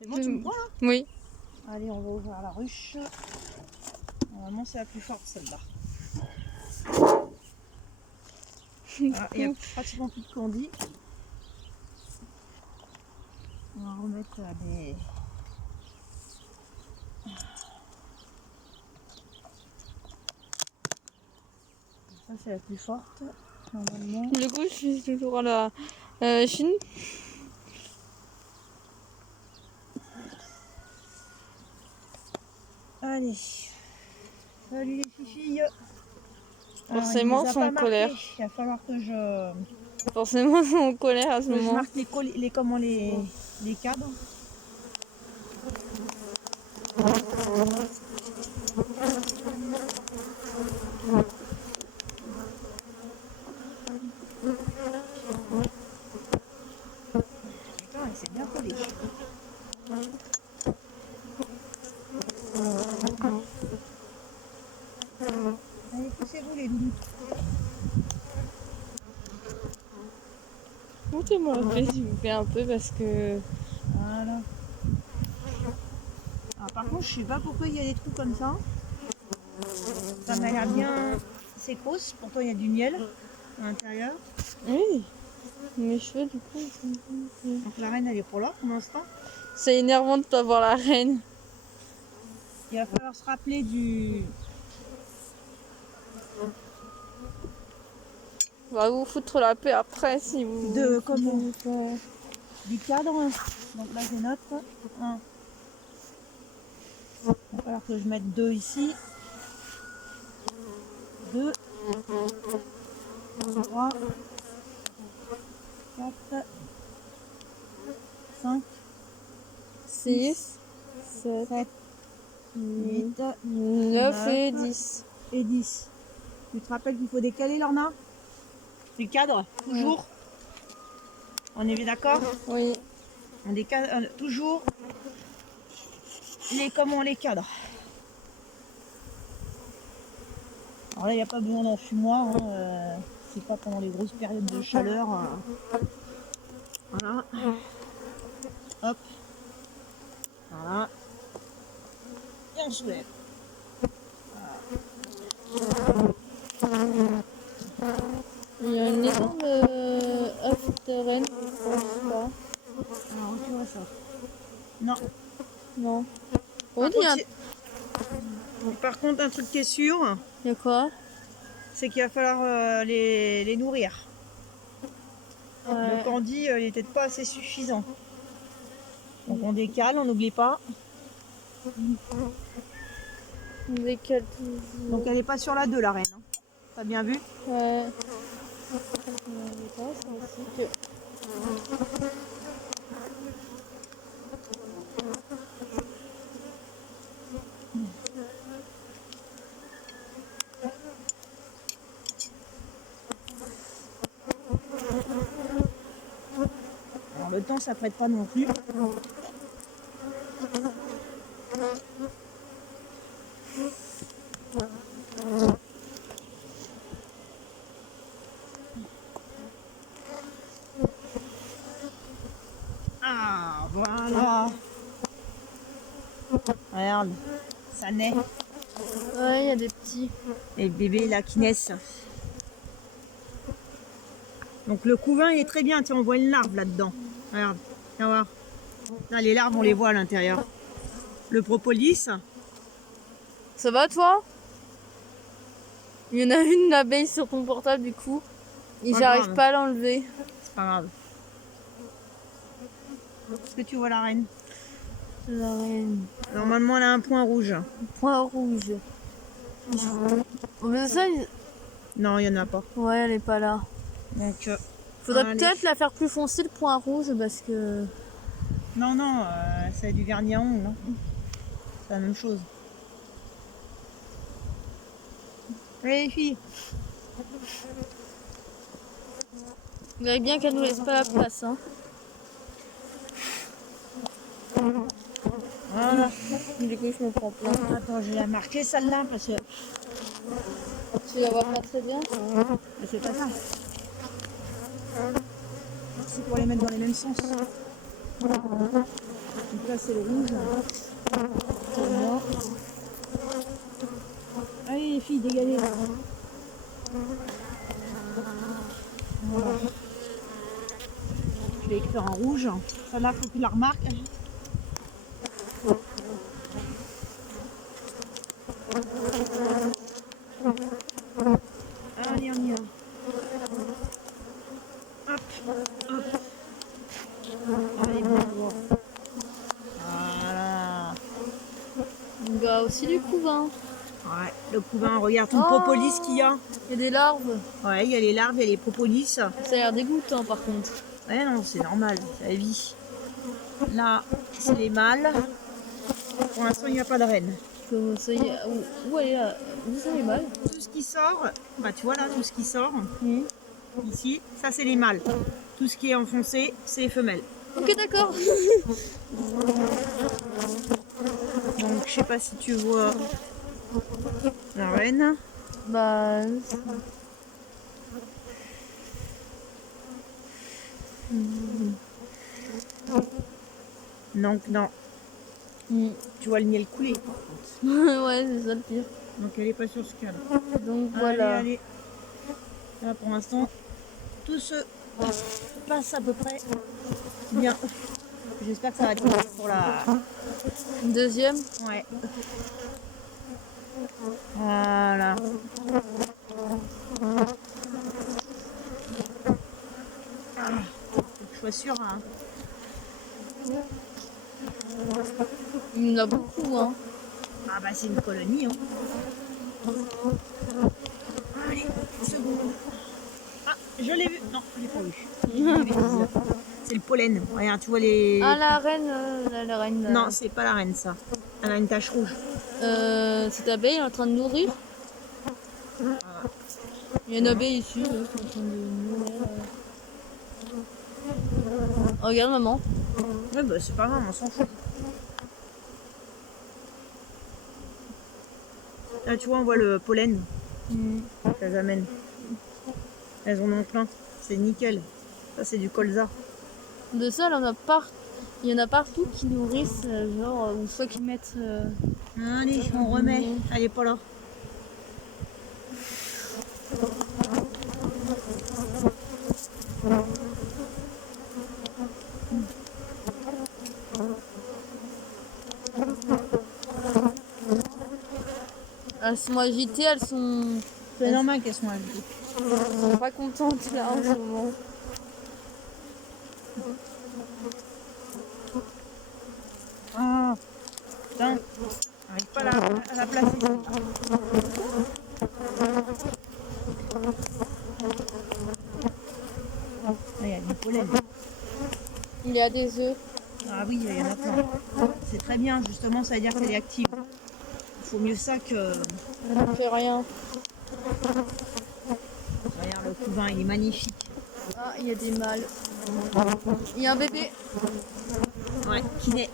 C'est bon, tu me prends là? Oui. Allez, on va ouvrir la ruche. Normalement, c'est la plus forte celle-là. Voilà, il n'y a pratiquement plus de candy. On va remettre des... Ça, c'est la plus forte, normalement. Du coup, je suis toujours à la Chine. Allez. Salut les filles. Forcément, ils sont en colère. Il va falloir que je... Forcément, sont en colère à ce Que je moment. marque les cadres. Putain, il s'est bien collé. Allez, poussez-vous les doudous. Montez-moi la paix, s'il vous plaît, un peu, parce que... Voilà. Alors, par contre, je sais pas pourquoi il y a des trous comme ça. Ça m'a l'air bien sécos. Pourtant, il y a du miel à l'intérieur. Oui. Mes cheveux, du coup... Donc la reine, elle est pour là pour l'instant. C'est énervant de pas voir la reine. Il va falloir se rappeler du... On va vous foutre la paix après, si vous... De comment du cadre. Donc là, je note. 1. Il va falloir que je mette 2 ici. 2. 3. 4. 5. 6, 7, 7. 8. 9 et 10. Et 10. Tu te rappelles qu'il faut décaler, Lorna? C'est le cadre, toujours. On est bien d'accord? Oui. On décale toujours comme on les cadre. Alors là, il n'y a pas besoin d'enfumoir. Hein, c'est pas pendant les grosses périodes de chaleur. Voilà. Hop. Voilà. Et on soulève. Il y a une énorme œuf de reine, je pense pas. Alors, tu vois ça. Non. Non. Par contre, un truc qui est sûr, Il y a quoi? c'est qu'il va falloir les nourrir. Ouais. Le candy, il est peut-être pas assez suffisant. Donc on décale, on n'oublie pas. On décale toujours. Donc elle n'est pas sur la 2, la reine. Hein. T'as bien vu? Ouais. C'est ainsi que... Alors le temps, ça prête pas non plus. Ah, voilà. Regarde, ça naît. Ouais, il y a des petits. Et le bébé là qui naissent. Donc le couvain il est très bien, tiens, on voit une larve là-dedans. Regarde, viens voir. Là, les larves, on les voit à l'intérieur. Le propolis. Ça va, toi? Il y en a une abeille sur ton portable, du coup. Et Pas j'arrive grave. pas à l'enlever. C'est pas grave. Est-ce que tu vois la reine? La reine. Normalement, elle a un point rouge. Point rouge. Mais ça, Non, il n'y en a pas. ouais, elle est pas là. Donc, Faudrait allez. peut-être la faire plus foncée, le point rouge, parce que... Non, non, c'est du vernis à ongles. Hein. C'est la même chose. Allez, les filles. Vous verrez bien qu'elle nous laisse pas la place, hein. Voilà. Du coup, je me prends plein. Attends, je vais la marquer celle-là parce que Tu la vois pas très bien? c'est pas ça. C'est pour les mettre dans les mêmes sens. Là, c'est le rouge. C'est le noir. Allez, les filles, dégagez. Voilà. Je vais écrire en rouge. Celle-là, faut qu'il la remarque. Allez, on y va. Hop, hop. Allez, bon. Voilà. On va aussi du couvain. Ouais, le couvain, regarde tout le Oh. propolis qu'il y a. Il y a des larves. Ouais, il y a les larves, il y a les propolis. Ça a l'air dégoûtant par contre. Ouais, non, c'est normal, c'est la vie. Là, c'est les mâles. Pour l'instant, il n'y a pas de reine. Comment ça y est, où elle est là? Où sont les mâles? Tout ce qui sort, bah tu vois là, tout ce qui sort, Mhm. ici, ça c'est les mâles. Tout ce qui est enfoncé, c'est les femelles. Ok, d'accord. Donc, je sais pas si tu vois la reine. Bah. Donc, non, Mhm. tu vois le miel couler. Par contre. Ouais, c'est ça le pire. Donc, elle est pas sur ce cas là. Donc voilà. Allez, allez. Là, pour l'instant, tout se passe à peu près bien. J'espère que ça va être pour la. Une deuxième. Ouais. Voilà. Ah, faut que je sois sûre, hein. Il y en a beaucoup, hein. Ah bah c'est une colonie, hein. Allez, une seconde. Ah, je l'ai vu. Non, je l'ai pas vu. J'ai dit des bêtises. C'est le pollen. Regarde, tu vois les. Ah, la reine. La reine. Non, c'est pas la reine ça. Elle a une tache rouge. Cette abeille est en train de nourrir. Ah. Il y a une abeille ici, là, qui est en train de nourrir. Regarde, maman. Ouais, bah c'est pas grave, on s'en fout. Là, tu vois, on voit le pollen Mhm. qu'elles amènent. Elles en ont plein. C'est nickel. Ça, c'est du colza. De ça, il y en a partout qui nourrissent, genre, ou soit qui mettent. Allez, on remet. Elle est pas là. Elles sont agitées, elles sont C'est normal qu'elles soient agitées. pas contentes là en ce moment. Ah, putain. J'arrive pas à la placer. Ah, il y a du pollen. Il y a des œufs. Ah oui, il y en a plein. C'est très bien, justement, ça veut dire qu'elle est active. Il faut mieux ça que. On fait rien. Regarde, le couvain, il est magnifique. Ah, il y a des mâles. Il y a un bébé. Ouais, qui naît.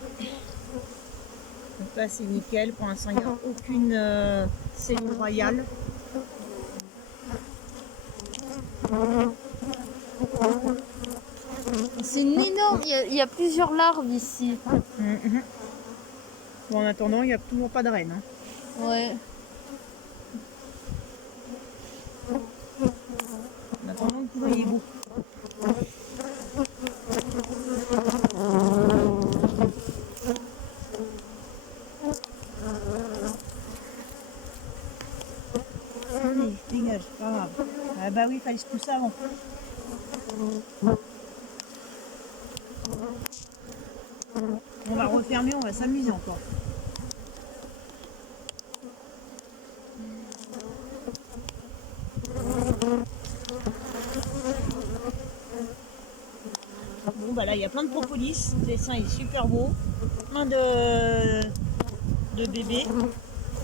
Donc là, c'est nickel. Pour l'instant, il n'y a aucune cellule royale. C'est une énorme. Il y a plusieurs larves ici. Mhm. Bon, en attendant, il n'y a toujours pas de reine. Hein. Ouais. En attendant, le couvain, il est beau. Allez, dégage, pas grave. Ah bah oui, il fallait se pousser avant. On va refermer, on va s'amuser encore. Bon bah là il y a plein de propolis, le dessin est super beau, plein de bébés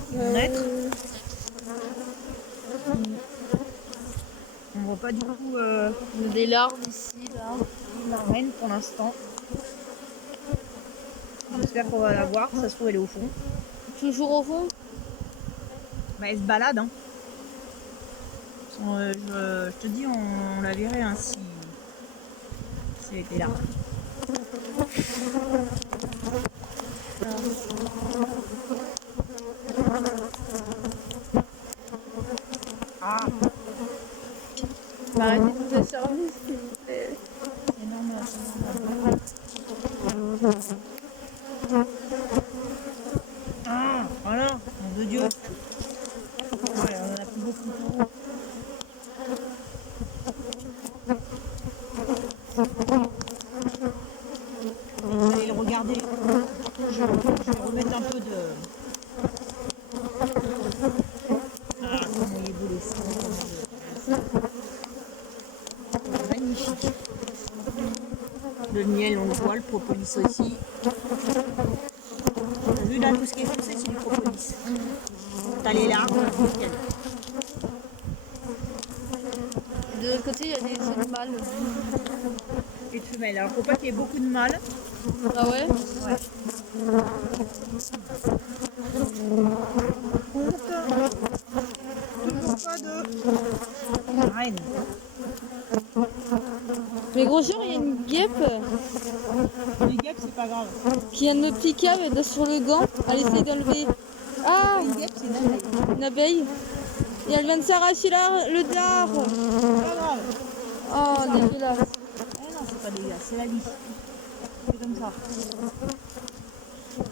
qui vont naître. On voit pas du tout Il y a des larves ici, là. la reine pour l'instant. J'espère qu'on va la voir, ça se trouve elle est au fond. Toujours au fond. Bah, elle se balade. Hein. Je te dis, on la verrait hein, si elle était là. Arrêtez de vous acharner, s'il vous plaît. C'est normal, c'est normal. Ah, voilà, nom de Dieu. Ouais, on en a plus beaucoup. Vous allez le regarder. Je vais remettre un peu de... Ah, comment il est beau le sang. Magnifique. Le miel, on le voit, le propolis aussi. T'as vu là, tout ce qui est foncé, c'est du propolis. T'as les larves, nickel. De l'autre côté, il y a des œufs de mâles. Et de femelles. Alors, faut pas qu'il y ait beaucoup de mâles. Ah ouais? Ouais. Par contre, toujours pas de reine. Mais gros genre, il y a une guêpe Les guêpes, c'est pas grave. qui vient de me piquer sur le gant. Elle essaie d'enlever. Ah! Une guêpe, c'est une abeille. Une abeille. Et elle vient de s'arracher le dard. C'est pas grave. Oh, dégueulasse. Eh non, c'est pas dégueulasse, c'est la vie. C'est comme ça.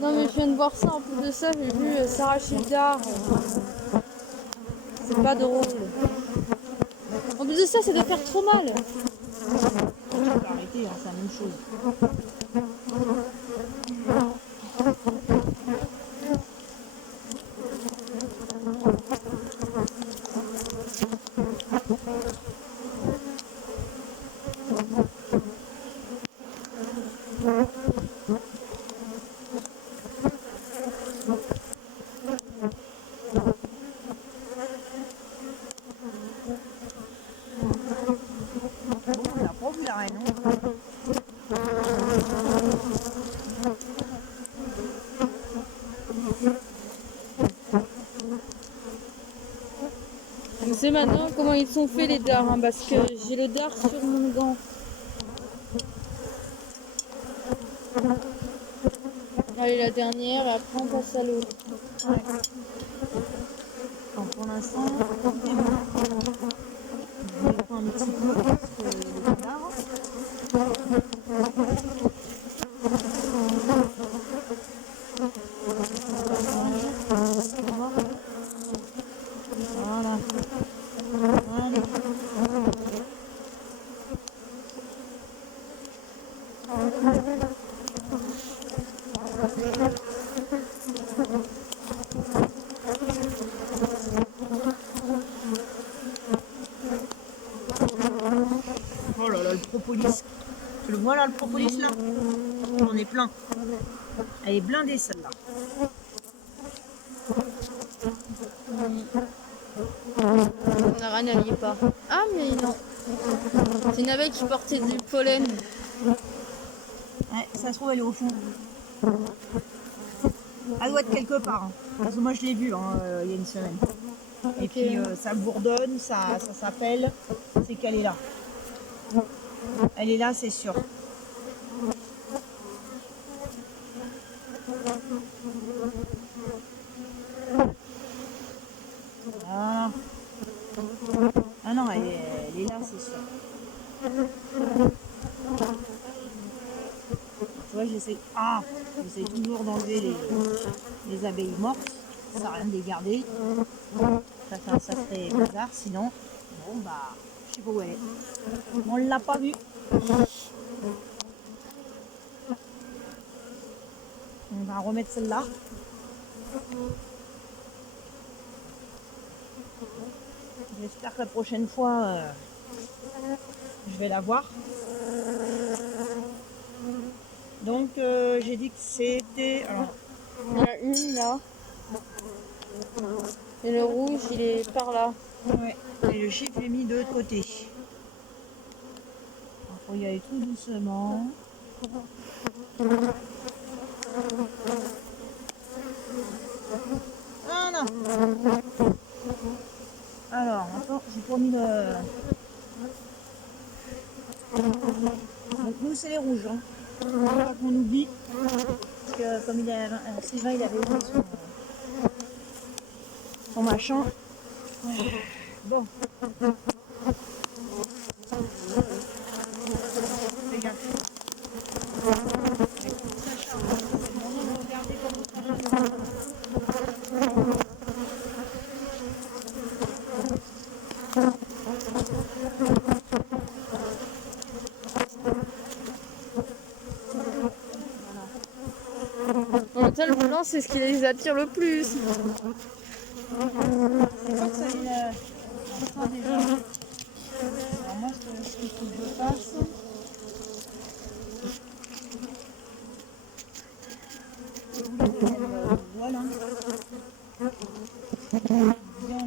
Non, mais je viens de voir ça. En plus de ça, j'ai vu s'arracher le dard. C'est pas drôle. En plus de ça, ça doit faire trop mal. Tu peux arrêter, hein, c'est la même chose. Bon, on l'a pas vu la reine, hein. Je sais maintenant comment ils sont faits les dards, hein, parce que j'ai le dard sur mon gant. Allez, la dernière, et après on passe à l'autre. Ouais. Donc pour l'instant, tout est bon. Je vais prendre un petit peu parce que le canard. Voilà. Allez. Oh là là, le propolis. Tu le vois là, le propolis là? J'en ai plein. Elle est blindée celle-là. La reine, elle y est pas. Ah, mais non. C'est une abeille qui portait du pollen. Ouais, ça se trouve, elle est au fond. Elle doit être quelque part. Hein. Parce que moi, je l'ai vue hein, il y a une semaine. Et Ok. puis, ça bourdonne, ça s'appelle. C'est qu'elle est là. Elle est là, c'est sûr. Voilà. Ah non, elle est là, c'est sûr. Tu vois, j'essaie toujours d'enlever les abeilles mortes. Ça sert à rien de les garder. Ça fait un sacré bazar, sinon, bon bah, je sais pas où elle est. On l'a pas vue. On va remettre celle-là. J'espère que la prochaine fois, je vais la voir. Donc, j'ai dit que c'était... Alors, Il y en a une là. Et le rouge, il est par là. ouais. Et le chiffre est mis de l'autre côté. Il faut y aller tout doucement. Ah non. Alors, attends, j'ai pas mis le... Donc nous, c'est les rouges. Hein. Faut pas qu'on oublie. Parce que comme Sylvain, il avait oublié son machin. Bon. En même temps, le blanc, c'est ce qui les attire le plus. Je crois que ça vient ça déjà. Alors moi, ce qu'il faut que je fasse, voilà. Bien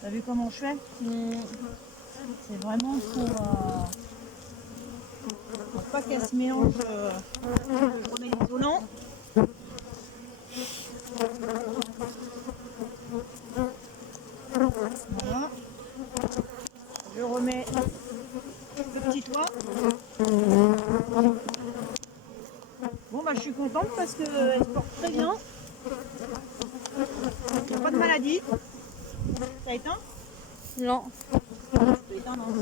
T'as vu comment je fais? C'est vraiment pour pas qu'elle se mélange. Je remets l'isolant. Voilà. Je remets le petit toit. Bon bah je suis contente parce qu'elle se porte très bien. Il n'y a pas de maladie. T'as éteint? Non. Je peux éteindre, hein.